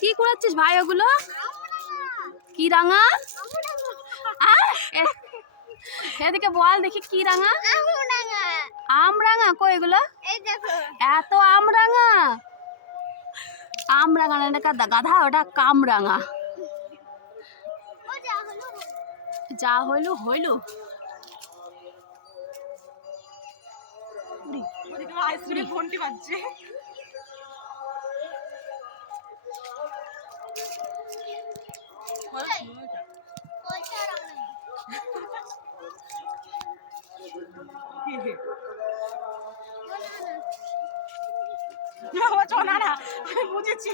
কি করাচ্ছিস ভাই ওগুলো? কি রাঙা? এদিকে বল দেখি কি রাঙা? আম রাঙা। কই এগুলো? এত আম রাঙা? আম রাঙা না, গাধা, ওটা কামরাঙা। যা হইলো হইলো। ঘন্টি বাজছে। না না আমি বুঝেছি।